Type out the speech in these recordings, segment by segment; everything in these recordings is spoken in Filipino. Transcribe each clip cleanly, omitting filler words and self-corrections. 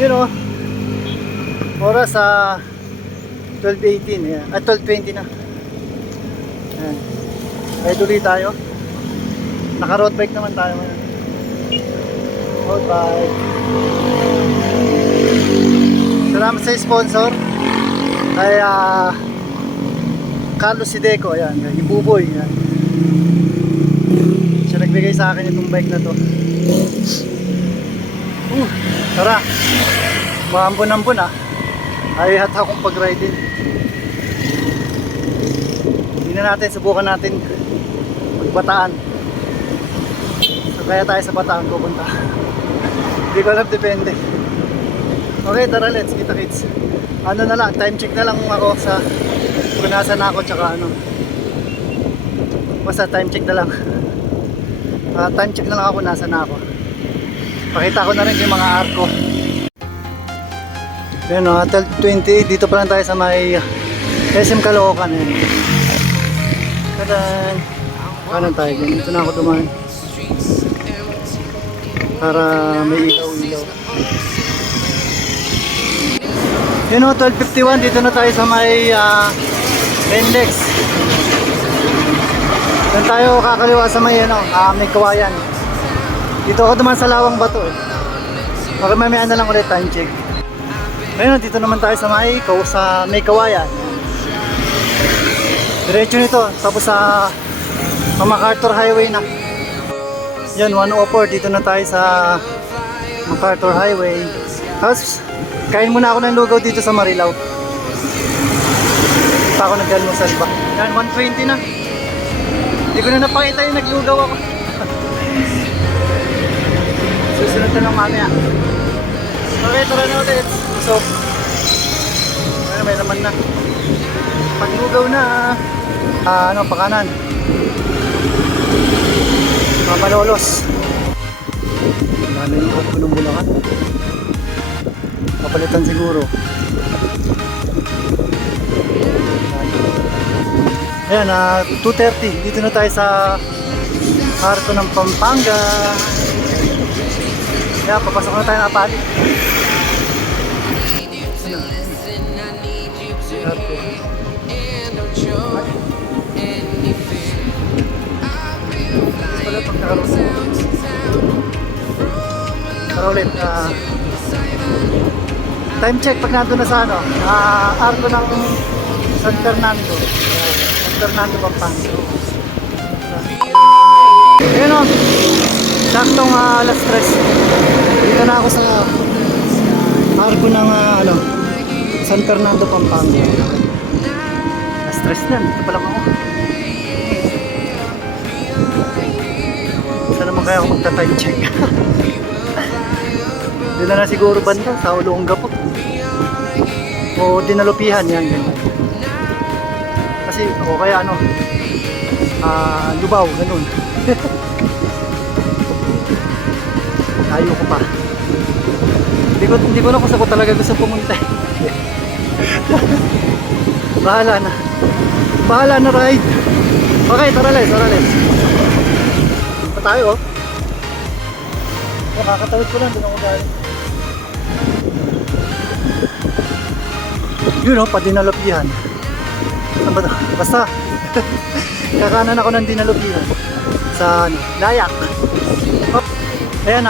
Yun o. Oras sa 12:18. Ayan. At 12:20 na. Ayan. Kaya tuloy tayo. Naka road bike naman tayo ngayon. Road bike. Salamat sa sponsor. Ay Carlos Sideco. Ayan. Yung Buboy. Ayan. Siya nagbigay sa akin itong bike na to. Tara. Maambon-ambon ay hata akong pag-ride din. Hindi na natin, subukan natin magbataan. So kaya tayo sa Bataan pupunta. Hindi ko alam, depende. Okay, tara, let's kita kids. Ano na lang, time check na lang ako sa kung nasa na ako, tsaka ano. Basta time check na lang. Time check na lang ako nasa na ako. Pakita ko na rin yung mga arko. Yan o, 12:20, dito pa lang tayo sa may SM Caloocan. Kadan, kanan tayo, dito na ako dumaan para may ilaw-ilaw. Yan o, 12:51, dito na tayo sa may Mendex. Doon tayo kakaliwa sa may may kawayan. Dito ako dumaan sa Lawang Bato Okay, may ano lang ulit, time check. Ayun, dito naman tayo sa may kawayan. Diretso nito, tapos sa MacArthur Highway na. Yan, 104, dito na tayo sa MacArthur Highway. Tapos, kain muna ako ng lugaw dito sa Marilao. Pa ako nag-almusal ba. Yan, 120 na. Hindi ko na napakita yung naglugaw ako. Susunod na lang mamaya. Okay, tara na ulit. So, may naman na. Paglugaw na. Pakanan. Mapalolos. Dami yung ako ng Bulacan. Kapalitan siguro. Ayan, 2:30. Dito na tayo sa Arco ng Pampanga. Kaya papasok na tayo na Apali. Pala pagkakaroon. Tara ulit. Time check pag nandun na sa Arco ng San Fernando. San Fernando, Pampanga. Ayan o. Saktong alas 3. Dito na ako sa Arco ng San Fernando, Pampanga. Alas 3 na. Dito pa lang ako. Saan naman kaya ako magta-time check? Dito na siguro banda sa Olongapo. O Dinalupihan yan. Kasi o kaya Lubao, ganun. Ayaw ko pa. Hindi ko na kung saan ko talaga gusto pumunta. Bahala na ride. Okay, tara les. Pa tayo kakatawid ko lang, doon ako galing. Yun pa Dinalupihan. Saan ba ito? Basta kakanan ako ng Dinalupihan sa Dayak. Ayan,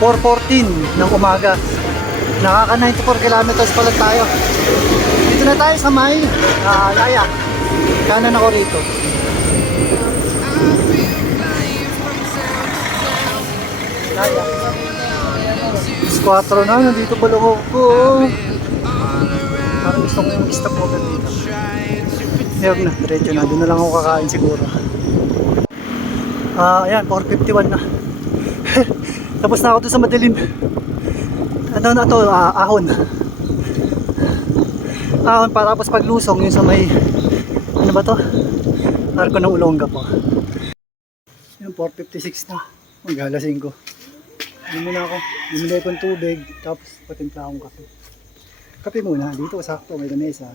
4:14 ng umaga. Nakaka 94 kilometers pa lang tayo. Dito na tayo sa may Dayak. Kanan ako rito. Dayak. 4 na, nandito pa lang ako. Parang gusto kong stop mo dito. Ayun na, diretso na. Doon na lang ako kakain siguro. Ayan, 4:51 na. Tapos na ako doon sa madilim. Ano na to? Ahon. Ahon pa, tapos paglusong yung sa may ano ba to? Arco ng Olongapo. Yung 4:56 na. Maghalasing ko. Bumili na ako. Bumili akong tubig. Tapos patimpla akong kape. Kape muna. Dito sakto. May lamesa.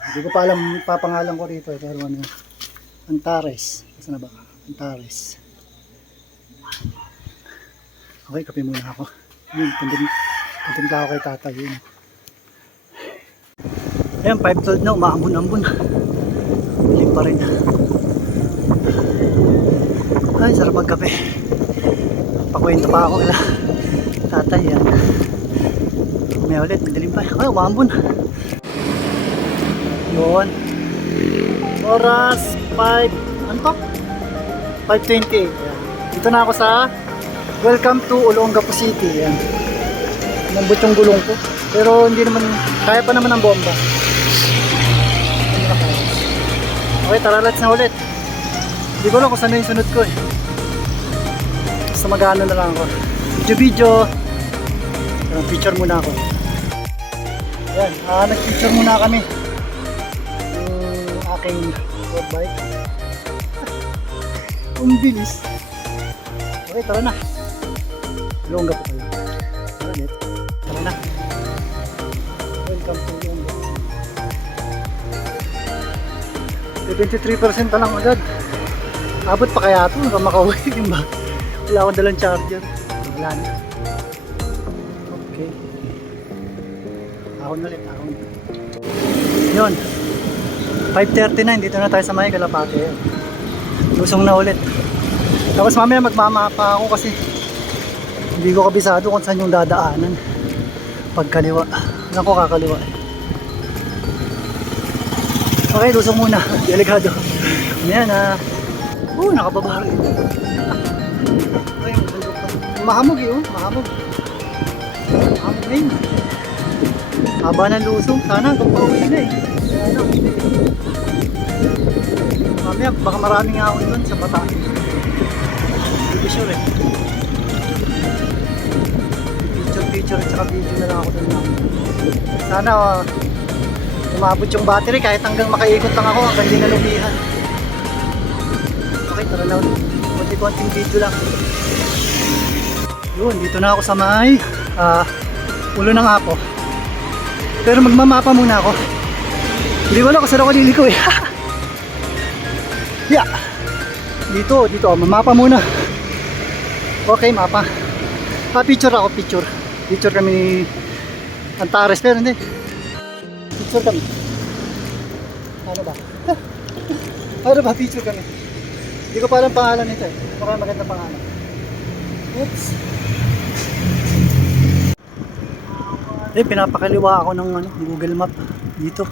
Hindi ko pa alam papangalan ko rito. Pero Antares. Saan na ba? Antares. Okay, kape muna ako. Yun, pantimpla ako kay tatay yun. Ayan, 5:12 na, umaambon-ambon. Dilim pa rin. Ay, sarap magkape. Pakwento pa ako kala tatay yan. May ulit, madilim pa. Ay, umaambon. Yun. Oras 5, ano to? 5:20. Dito na ako sa Welcome to Olongapo City. Yan. Nambot yung gulong ko. Pero hindi naman, kaya pa naman ang bomba. Okay, tara, let's na ulit. Hindi ko alam kung saan yung sunod ko eh. Basta mag-ano na lang ako. Video. Picture muna ako. Yan, nag-picture muna kami. Yung aking road bike. Ang bilis. Okay, tara na. Longga po kayo. Tara ulit. Tara na. Welcome to Longga. 23% na lang agad. Abot pa kaya ito, baka makauwi din ba? Wala akong dalang charger. Wala na. Okay. Ahon ulit, ahon. Yun. 5:39, dito na tayo sa may Kalapate. Lusong na ulit. Tapos mamaya magmamapa ako kasi hindi ko kabisado kung saan yung dadaanan. Pagkaliwa. Alam ko kakaliwa eh. Okay, lusong muna. Delikado. Ayan nakababa rin. Ay, mahamog eh, mahamog. Mahamog na yun. Haba ng lusong. Sana hanggang pauwi na eh. Mamaya, baka maraming ahon doon sa Bataan. Hindi ko sure eh. Picture at saka video na lang ako doon. Sana umabot yung battery kahit hanggang makaikot lang ako hanggang di nalubihan. Okay, tara na ulit. Konti-konting video lang. Yun, dito na ako sa may ulo ng Apo. Pero magmamapa muna ako. Hindi ko alam kung saan ako liliko eh. Yeah. Dito, mamapa muna. Okay, mapa. Picture ako, picture. Picture kami ni Antares, pero hindi. Picture kami. Ano ba? Ano ba, picture kami. Hindi ko pa alam pangalan nito eh. Baka maganda pangalan. Oops. Pinapakaliwa ako ng Google Map dito.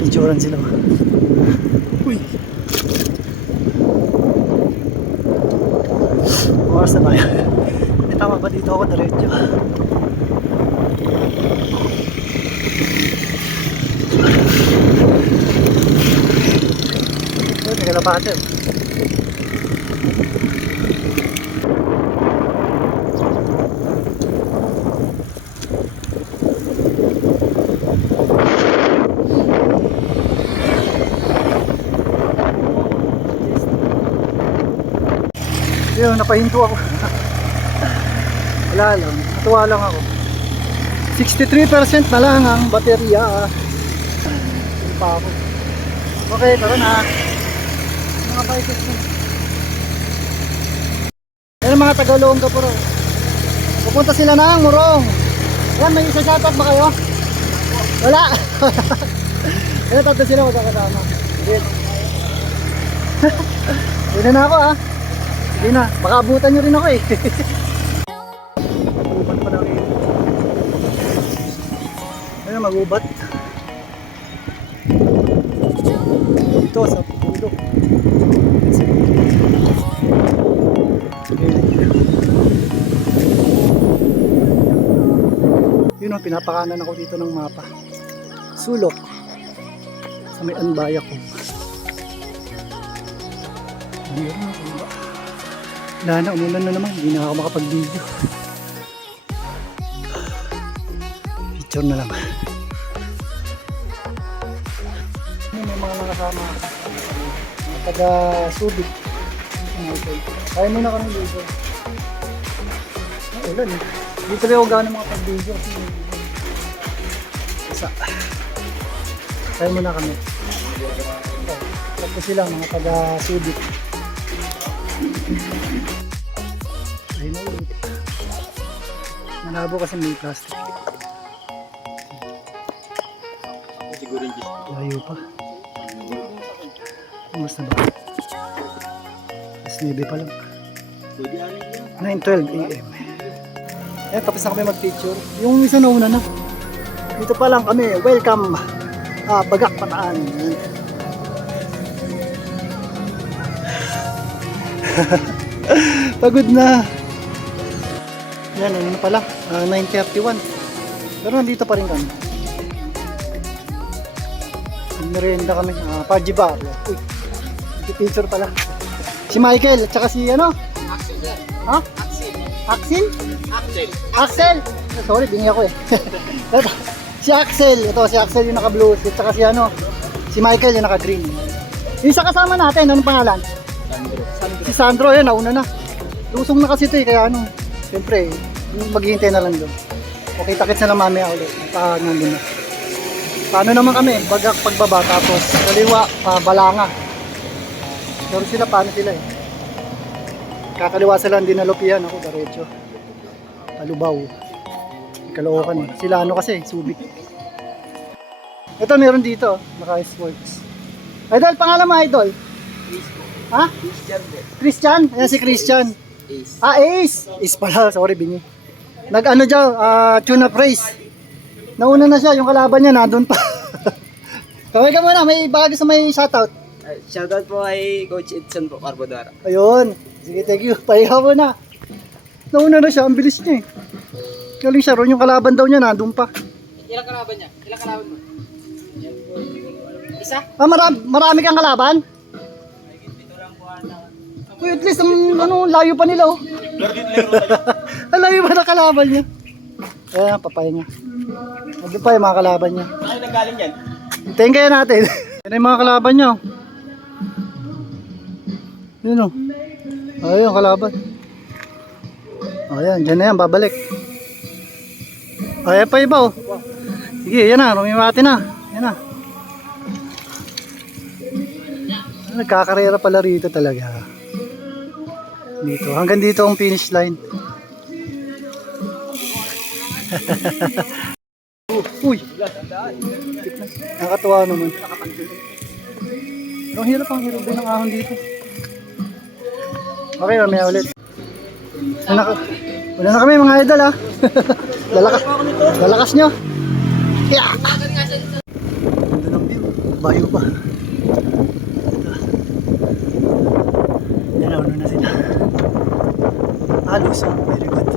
Picturean sila. Uy. Oras na ba yan? Tama ba dito ako diretso? May Kalapate. Yun, napahinto ako. Wala lang, natuwa lang ako. 63% na lang ang baterya. Hindi pa ako. Okay, tara na. Mga bikers na. Yan mga taga-Olongapo po. Pupunta sila ng Morong. Yan, may isa shoutout ba kayo? Wala. Yan, tatlo sila magkakasama. Hindi na ako ah. Hindi na, baka abutan nyo rin ako eh. Mag-ubat pa lang yun. Ayun, mag-ubat. Dito sa pulo. Yun o, pinapakanan ako dito ng mapa. Sulok. Sa may Anbaya ko. Wala na, umulan na naman. Hindi na ako makapag-video. Picture na lang. May mga nakasama. Mga taga-Subic. Kaya muna kami dito. Ulan eh. Dito rin ako gano'n mga pag-video. Isa. Kaya muna kami. Ito sila, mga taga-Subic. Ayun na ulit. Malabo kasi may plastic. Siguro yung Layo pa. Kumusta ba? Mas 9 pa lang. 9:12 AM. Eh, tapos na kami mag-picture. Yung isa na una na. Dito pa lang kami. Welcome. Bagak Bataan. Pagod na. Yan, ano na pala. 9:31. Pero nandito pa rin kami. Merienda kami. Paji Bar. Uy. Picture pala. Si Michael at saka si ano? Axel, sir. Ha? Axel. Axel? Axel. Axel! Sorry, bingi ako eh. Ito, si Axel. Ito, si Axel yung naka-blue. At saka si ano? Si Michael yung naka-green. Yung isa kasama natin, anong pangalan? Sandro. Si Sandro, yan, nauna na. Lusong na kasi ito eh, kaya ano. Siyempre, maghihintay na lang doon. Okay, takit na lang mamaya ulit. Nandun na. Paano naman kami? Bagak pagbaba, tapos kaliwa, balanga. Pero sila, paano sila eh? Kakaliwa sila, hindi nalupihan ako, diretso. Kalubaw. Kalookan eh. Sila ano kasi, Subic. Ito meron dito, naka-sports. Idol, pangalan mo Idol? Ha? Christian, sir. Christian? Ayan si Christian. Ace. Ace! Ace pala, sorry bingi. Nag-ano dyan, tune up race. Nauna na siya, yung kalaban niya nandun pa. Kaway ka muna, may bagay sa may shoutout. Shoutout po kay Coach Edson po, Carbodara. Ayun. Sige, thank you. Pahihaw mo na. Nauna na siya, ang bilis niya eh. Galing siya ron, yung kalaban daw niya nandun pa. Ilang kalaban niya? Ilang kalaban mo? Isa? Marami kang kalaban? Uy, at least, ano, layo pa nila oh. Ang layo pa na kalaban niya. Ayan, papaya niya. Nandun pa yung mga kalaban niya. Saan nanggaling yan? Hintayin kaya natin. Yan yung mga kalaban niya oh. Yun oh. Ayun, kalaban. Ayan, dyan na yan, babalik. Ayan pa iba oh. Sige, yan na, rumimati na. Yan na. Nagkakarera pala rito talaga. Dito, hanggang dito ang finish line. Uy! Nakakatuwa naman. Pero ang hirap din ang ahon dito. Okay, mamaya ulit. Wala na kami mga idol ha. Lalakas nyo. Yeah! Ganda ng view. Bayo pa. Yan na, ano na sila. Lusong, very good.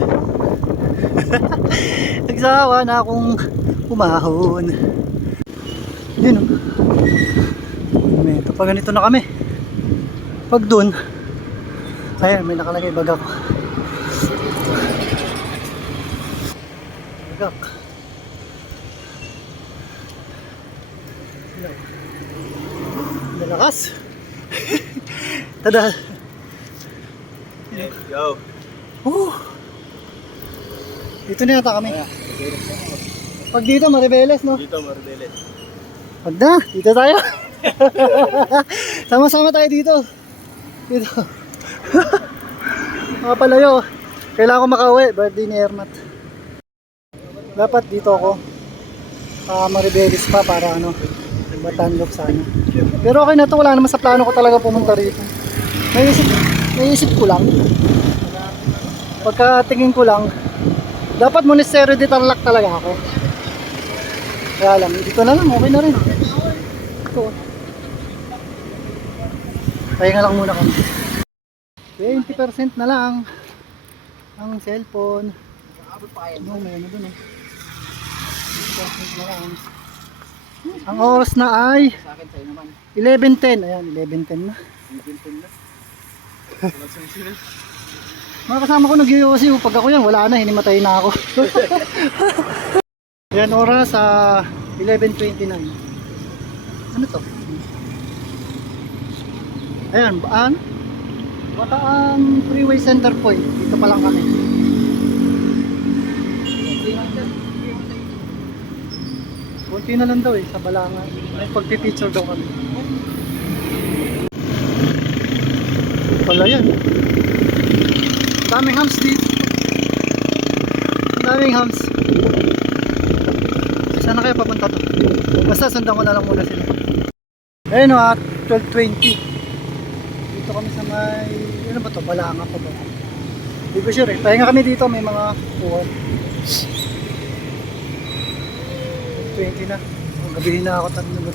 Nagsawa na akong umahon. Yun o. Pag ganito na kami. Pag dun, ayan, may nakalagay bagak. Bagak. Lalakas. Tada. Yo. Dito na yata kami. Pag dito, Maribeles, no? Dito, Marbeles. Pag na, dito tayo. Sama-sama tayo dito. Dito. Mga palayo. Kailangan ko makauwi. Birthday ni Ermat. Dapat dito ako. Maribeles pa para ano. Batanlop sana. Pero okay na to. Wala naman sa plano ko talaga pumunta rito. Naisip ko lang. Pagkatingin ko lang, dapat Monasterio de Tarlac talaga ako. Kaya lang, dito na lang, okay na rin. Ito. Pahinga lang muna kami. 20% na lang ang cellphone. Ano, may ano dun eh. 20% na lang. Ang oras na ay 11:10. Ayan, 11:10 na. 11:10 na. Mga kasama ko nag-iusi. Pag ako yan, wala na. Hinimatay na ako. Yan oras sa 11:29. Ano to? Ayan, Bataan Freeway Center Point. Dito pa lang kami. Kunti na lang daw eh, sa Balanga. May pagpipicture daw kami. pala yan. Daming hams dito. Daming hams. Saan na kaya papunta to? Basta sundan ko na lang muna sila. Ayun o, at 12:20. Dito kami sa may, ano ba to? Balanga pa ba? Hindi ko sure eh. Pahinga kami dito, may mga kuwan. 20 na. Gabihin na ako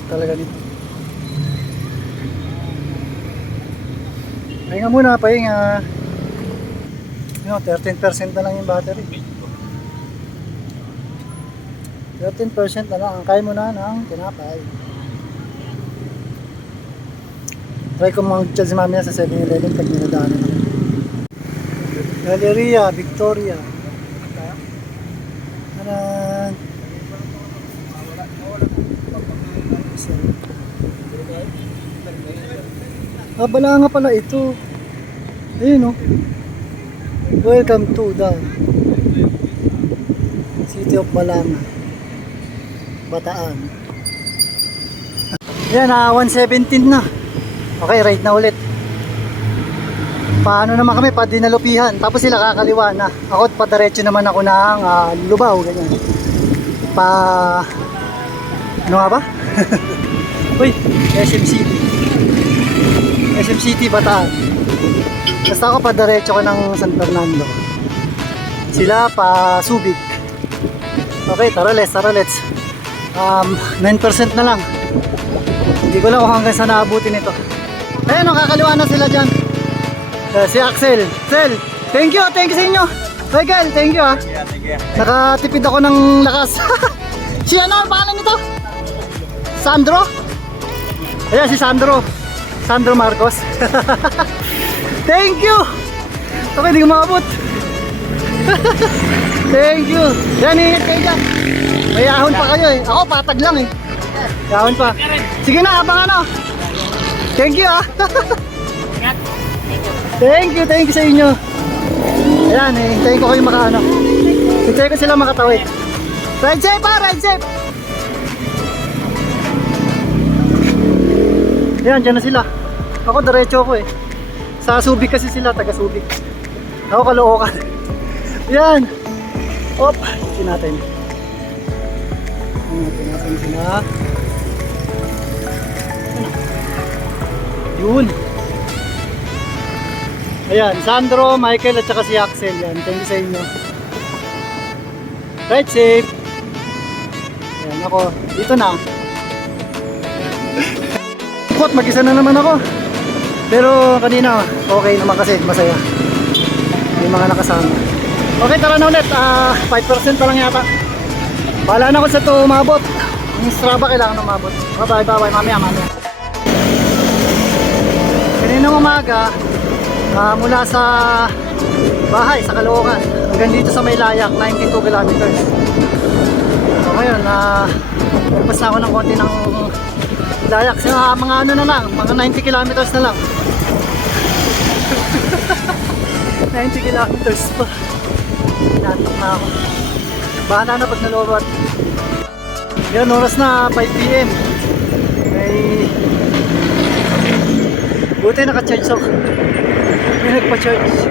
talaga nito. Pahinga muna, pahinga. Yun, 13% na lang yung battery. 13% na lang. Kaya mo na ng tinapay. Try ko mag-charge mamaya sa 7-Eleven pag ninadaanan ako. Galleria, Victoria. Anan. Balanga pala ito. Ayun o. Welcome to the City of Balanga, Bataan. Yan, 1:17 na. Okay, ride na ulit. Paano naman kami, pa dinalupihan. Tapos sila kakaliwa na. Ako padiretso naman ako ng Lubao, ganyan. Ano nga ba? Uy, SM City. SM City, Bataan. Basta ako padiretso ko ng San Fernando. Sila pa Subic. Okay, tara let's. 9% na lang. Hindi ko lang kung hanggang saan naabutin ito. Ayun, kakaliwa na sila dyan. Si Axel. Axel, thank you sa inyo. Michael, thank you ah. Yeah, thank you. Nakatipid ako ng lakas. Si ano, pangalan nito? Sandro? Ayan, si Sandro. Sandro Marcos. Thank you. Okay, hindi ko makabot. Thank you. Yan, ingat kayo dyan. May ahon pa kayo eh. Ako, patag lang eh. Ahon pa. Sige na, abang ano. Thank you ah. Thank you sa inyo. Ayan, hintayin ko kayo makaano. Hintayin ko sila makatawid. Ride safe ah, ride safe. Ayan, dyan na sila. Ako, diretso ako eh. Sa Subic kasi sila, taga Subic. Ako, Caloocan. Ayan. Op, ito natin. Ito natin sila. Yun. Ayan, Sandro, Michael at saka si Axel. Yan, thank you sa inyo. Ride safe. Ayan, ako, dito na. Mag-isa na naman ako. Pero kanina, okay naman kasi, masaya. May mga nakasama. Okay, tara na ulit. 5% pa lang yata. Bahala na ako sa ito umabot. Ang Strava kailangan umabot. Bye, mamaya. Kaninang umaga, mula sa bahay, sa Caloocan, hanggang dito sa Maylayak, 92 kilometers. So ngayon, nagpas na ako ng konti ng Layak. Sa mga ano na lang, mga 90 kilometers na lang. 90 kilometers pa. Inaantok na ako. Bahala na pag nalobat. Yan, oras na 5 PM. May buti naka-charge ako. May nagpa-charge.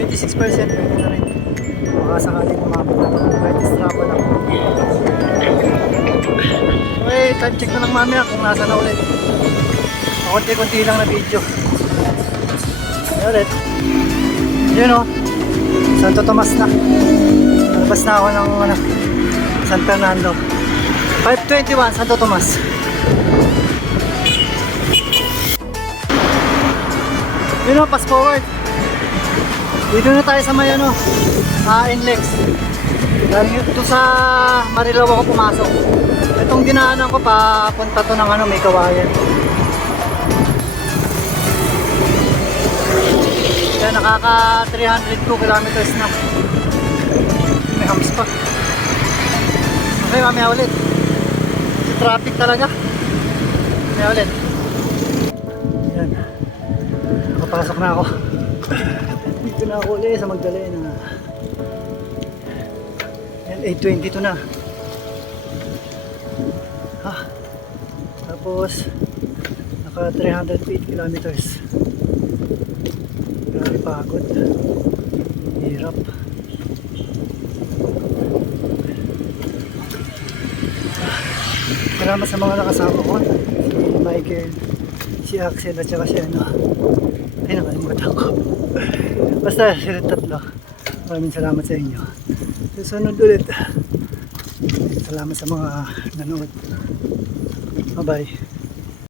26% pwede na rin. Baka sakaling umabot na ito. Kahit Strava lang. Okay, time check na lang mamaya kung nasa na ulit. Konti-konti lang na video. Ayan ulit. Yun o. Santo Tomas na. Nalabas na ako ng San Fernando. 5:21 Santo Tomas. Yun o, pass forward. Dito na tayo sa may NLEX. Galing ito sa Marilao ako pumasok. Itong dinaanan ko papunta to ng may kawayan. Kaya nakaka 302 kilometers na. May hams pa. Okay, mamaya ulit. Sa traffic talaga. Mamaya ulit. Yan. Nakapasok na ako. Dito na ako ulit sa Magdalena. Yan, 8:22 na. Tapos Naka 308 kilometers. Grabe pagod. Hirap. Salamat sa mga nakasama ko. Si Michael, si Axel at saka si ano. Ay, nakalimutan ko. Basta sila tatlo. Maraming salamat sa inyo. Susunod ulit. Salamat sa mga nanood. Bye bye.